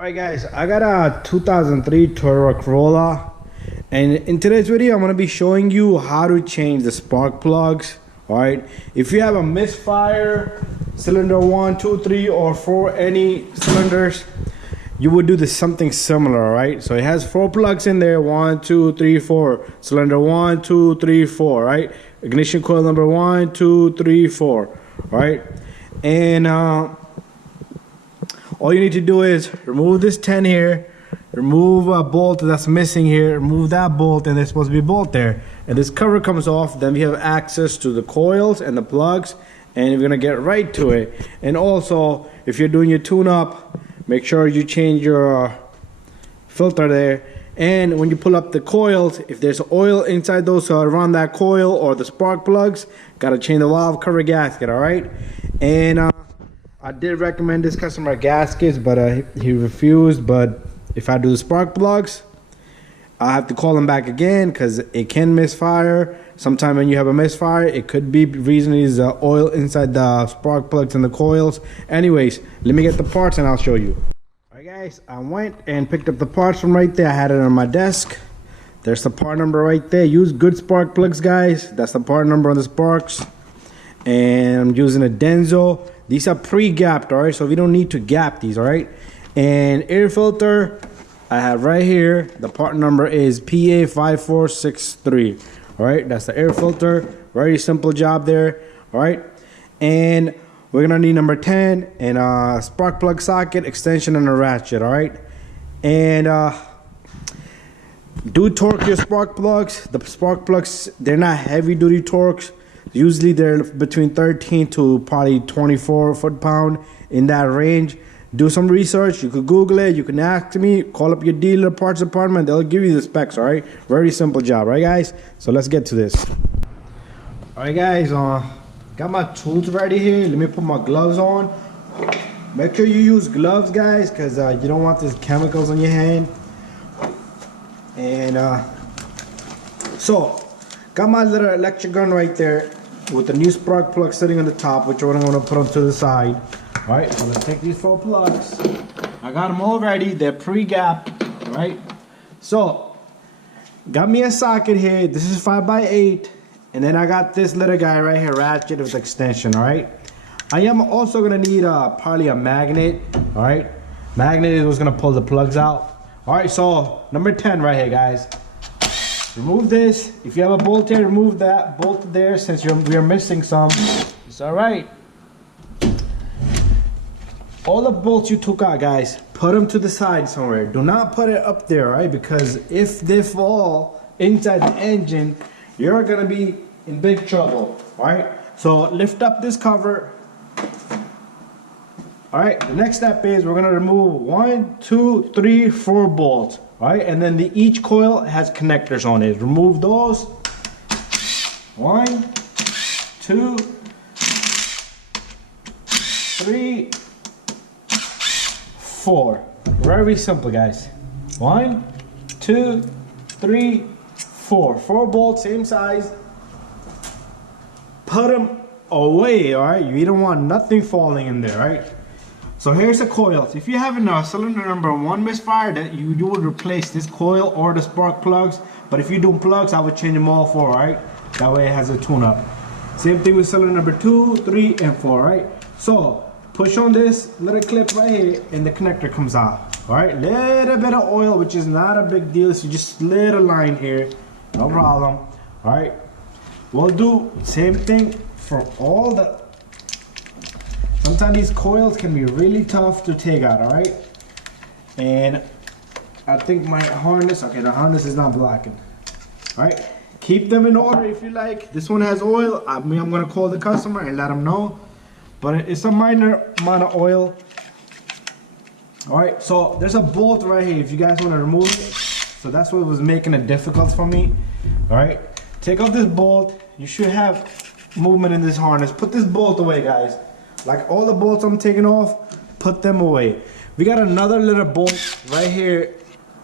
Alright guys, I got a 2003 Toyota Corolla, and in today's video I'm going to be showing you how to change the spark plugs. Alright, if you have a misfire cylinder 1, 2, 3 or 4, any cylinders, you would do this something similar. Alright, so it has 4 plugs in there, 1, 2, 3, 4, cylinder 1, 2, 3, 4, right? Ignition coil number 1, 2, 3, 4, right? And all you need to do is remove this 10 here, remove a bolt that's missing here, remove that bolt, and there's supposed to be a bolt there. And this cover comes off, then we have access to the coils and the plugs, and you're gonna get right to it. And also, if you're doing your tune-up, make sure you change your filter there. And when you pull up the coils, if there's oil inside those around that coil or the spark plugs, gotta change the valve cover gasket, alright? And I did recommend this customer gaskets, but he refused. But if I do the spark plugs, I have to call him back again because it can misfire. Sometime when you have a misfire, it could be reason is oil inside the spark plugs and the coils. Anyways, let me get the parts and I'll show you. Alright guys, I went and picked up the parts from right there. I had it on my desk. There's the part number right there. Use good spark plugs, guys. That's the part number on the sparks. And I'm using a Denso. These are pre-gapped, alright, so we don't need to gap these, alright? And air filter, I have right here, the part number is PA5463, alright? That's the air filter, very simple job there, alright? And we're gonna need number 10 and a spark plug socket, extension, and a ratchet, alright? And do torque your spark plugs. The spark plugs, they're not heavy duty torques. Usually they're between 13 to probably 24 foot-pound, in that range. Do some research. You could Google it. You can ask me. Call up your dealer, parts department. They'll give you the specs, all right? Very simple job, right, guys? So let's get to this. All right, guys. Got my tools ready here. Let me put my gloves on. Make sure you use gloves, guys, because you don't want these chemicals on your hand. And so, got my little electric gun right there with the new spark plug sitting on the top, which I'm going to put onto the side. Alright, so let's take these 4 plugs. I got them all ready. They're pre-gapped. Right? So, got me a socket here. This is 5x8. And then I got this little guy right here, ratchet with extension. Alright? I am also going to need probably a magnet. Alright? Magnet is what's going to pull the plugs out. Alright, so number 10 right here, guys. Remove this. If you have a bolt here, remove that bolt there since we are missing some. It's alright. All the bolts you took out, guys, put them to the side somewhere. Do not put it up there, right? Because if they fall inside the engine, you're gonna be in big trouble, right? So lift up this cover. Alright, the next step is we're gonna remove 1, 2, 3, 4 bolts. Alright, and then each coil has connectors on it. Remove those. 1, 2, 3, 4. Very simple, guys. 1, 2, 3, 4. 4 bolts, same size. Put them away, alright? You don't want nothing falling in there, right? So here's the coils. If you have a cylinder number 1 misfire, that you would replace this coil or the spark plugs. But if you're doing plugs, I would change them all 4, right? That way it has a tune-up. Same thing with cylinder number 2, 3, and 4, right? So push on this little clip right here, and the connector comes out. All right, little bit of oil, which is not a big deal. So you just slid a line here, no problem. All right, we'll do same thing for all the. Sometimes these coils can be really tough to take out, alright? And I think my harness, okay, the harness is not blackened. Alright, keep them in order if you like. This one has oil. I'm going to call the customer and let them know. But it's a minor amount of oil. Alright, so there's a bolt right here if you guys want to remove it. So that's what was making it difficult for me. Alright, take out this bolt. You should have movement in this harness. Put this bolt away, guys. Like all the bolts I'm taking off, put them away. We got another little bolt right here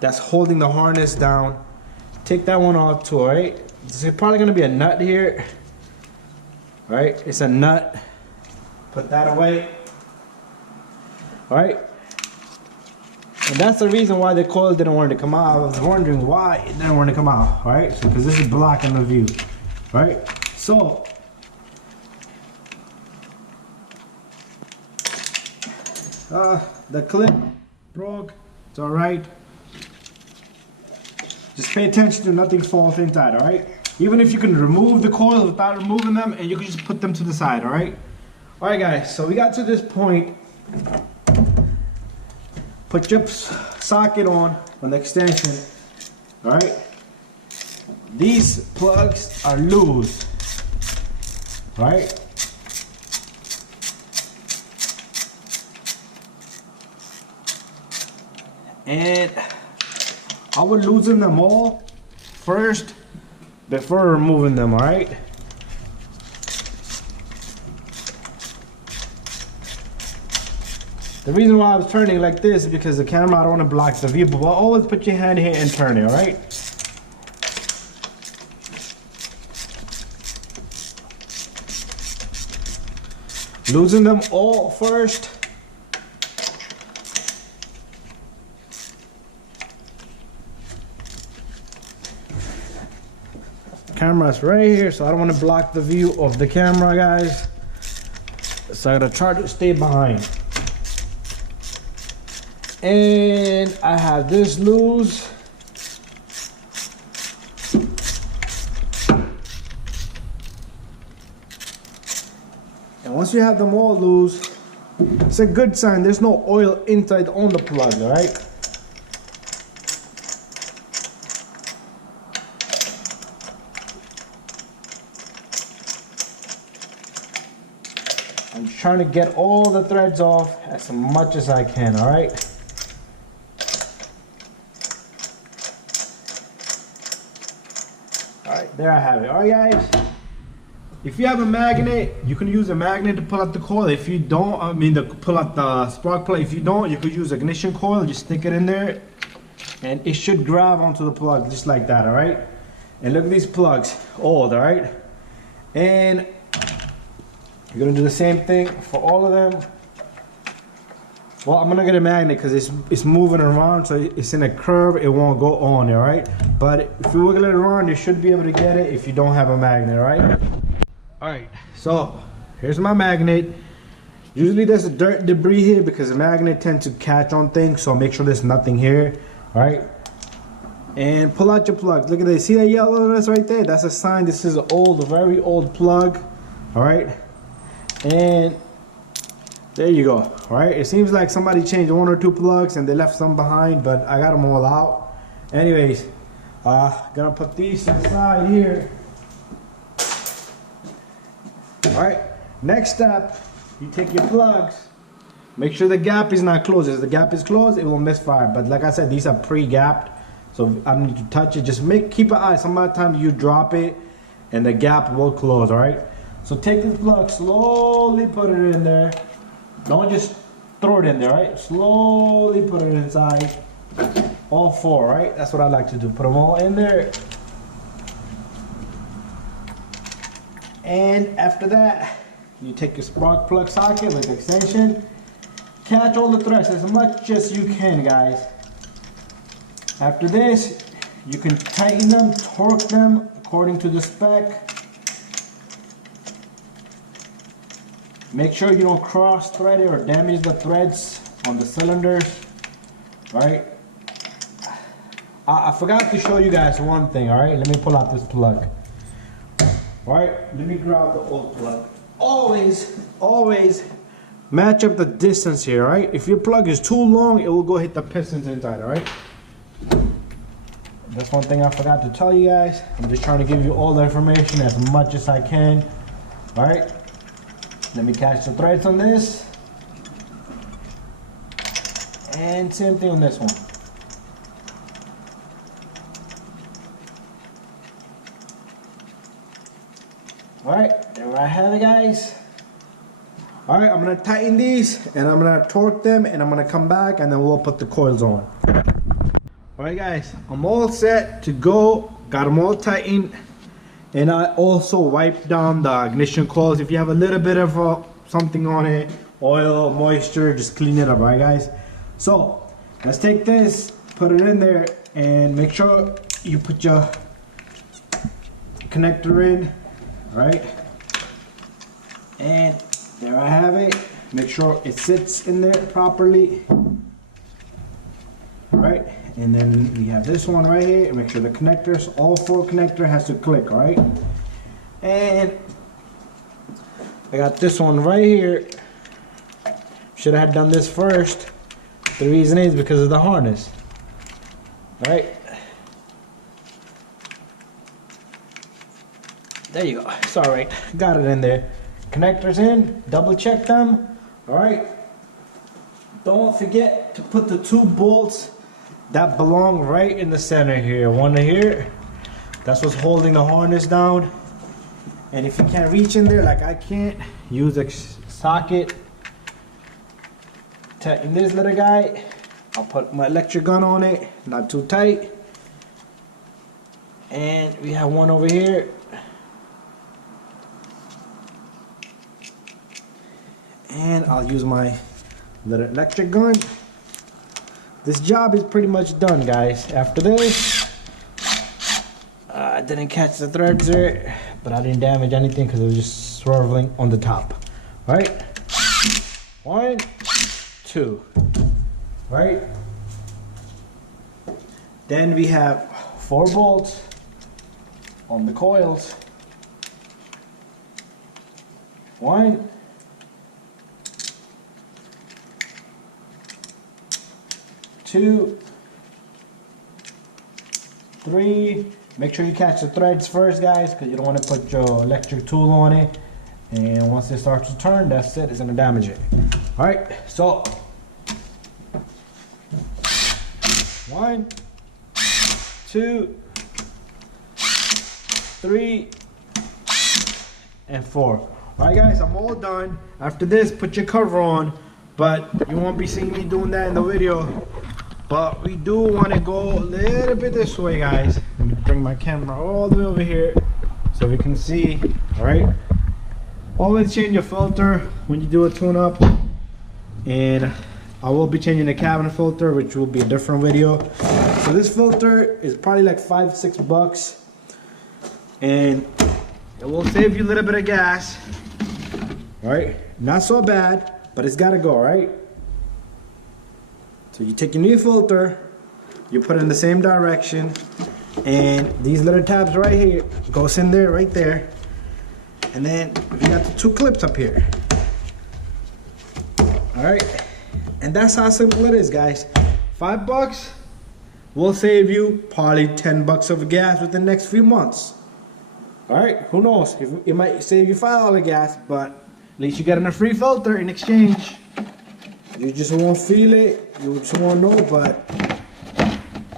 that's holding the harness down. Take that one off too, alright? This is probably gonna be a nut here. Alright, it's a nut. Put that away. Alright. And that's the reason why the coil didn't want to come out. I was wondering why it didn't want to come out, right? So, because this is blocking the view, right? So, the clip broke, it's all right. Just pay attention to nothing falls inside, all right? Even if you can remove the coils without removing them, and you can just put them to the side, all right? All right, guys, so we got to this point. Put your socket on the extension, all right? These plugs are loose, right? And I would loosen them all first before removing them, all right? The reason why I was turning like this is because the camera, I don't want to block the view, but always put your hand here and turn it, all right? Loosen them all first. Camera's right here, so I don't want to block the view of the camera, guys. So I gotta try to stay behind. And I have this loose. And once you have them all loose, it's a good sign there's no oil inside on the plug, all right? I'm trying to get all the threads off as much as I can, all right? All right, there I have it. All right, guys. If you have a magnet, you can use a magnet to pull out the coil. If you don't, to pull out the spark plug. If you don't, you could use ignition coil. Just stick it in there, and it should grab onto the plug just like that, all right? And look at these plugs, old, all right? And you're gonna do the same thing for all of them. Well, I'm gonna get a magnet because it's moving around, so it's in a curve, it won't go on, all right? But if you wiggle it around, you should be able to get it if you don't have a magnet, all right? All right, so here's my magnet. Usually there's a dirt debris here because the magnet tends to catch on things, so make sure there's nothing here, all right? And pull out your plug. Look at this, see that yellowness right there? That's a sign this is an old, very old plug, all right? And there you go, all right? It seems like somebody changed one or two plugs and they left some behind, but I got them all out. Anyways, gonna put these to the side here. All right, next step, you take your plugs, make sure the gap is not closed. If the gap is closed, it will misfire. But like I said, these are pre-gapped, so I don't need to touch it. Just keep an eye. Sometimes you drop it and the gap will close, all right? So take the plug, slowly put it in there. Don't just throw it in there, right? Slowly put it inside. All four, right? That's what I like to do. Put them all in there. And after that, you take your spark plug socket with the extension. Catch all the threads as much as you can, guys. After this, you can tighten them, torque them according to the spec. Make sure you don't cross thread it or damage the threads on the cylinders, right? I forgot to show you guys one thing, all right? Let me pull out this plug. All right, let me grab the old plug. Always match up the distance here, all right? If your plug is too long, it will go hit the pistons inside, all right? That's one thing I forgot to tell you guys. I'm just trying to give you all the information as much as I can, all right? Let me catch the threads on this. And same thing on this one. Alright, there I have it, guys. Alright, I'm gonna tighten these and I'm gonna torque them and I'm gonna come back and then we'll put the coils on. Alright guys, I'm all set to go. Got them all tightened. And I also wiped down the ignition coils. If you have a little bit of something on it, oil, moisture, just clean it up, right guys? So let's take this, put it in there, and make sure you put your connector in, right? And there I have it. Make sure it sits in there properly, right? And then we have this one right here. Make sure the connectors, all 4 connector has to click, right? And I got this one right here. Should have done this first. The reason is because of the harness, right? There you go. It's all right. Got it in there. Connectors in. Double check them. All right. Don't forget to put the 2 bolts that belong right in the center here. One here. That's what's holding the harness down. And if you can't reach in there, like I can't, use a socket. Tighten this little guy. I'll put my electric gun on it. Not too tight. And we have one over here. And I'll use my little electric gun. This job is pretty much done, guys. After this, I didn't catch the threads there, but I didn't damage anything because it was just swerving on the top. All right, 1, 2, right? Then we have 4 bolts on the coils. 1, 2, 3. Make sure you catch the threads first, guys, because you don't want to put your electric tool on it. And once it starts to turn, that's it. It's going to damage it. All right, so 1, 2, 3, and 4. All right, guys, I'm all done. After this, put your cover on, but you won't be seeing me doing that in the video. But we do want to go a little bit this way, guys. Let me bring my camera all the way over here so we can see. All right. Always change your filter when you do a tune-up. And I will be changing the cabin filter, which will be a different video. So this filter is probably like $5-6. And it will save you a little bit of gas. All right. Not so bad, but it's got to go, right? So you take your new filter, you put it in the same direction, and these little tabs right here goes in there, right there. And then we got the 2 clips up here. All right, and that's how simple it is, guys. $5 will save you probably $10 of gas within the next few months. All right, who knows? It might save you $5 gas, but at least you're getting a free filter in exchange. You just won't feel it, you just won't know, but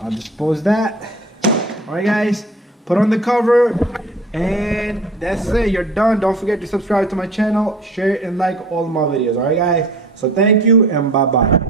I'll dispose that. Alright, guys, put on the cover, and that's it. You're done. Don't forget to subscribe to my channel, share and like all of my videos. Alright, guys, so thank you and bye bye.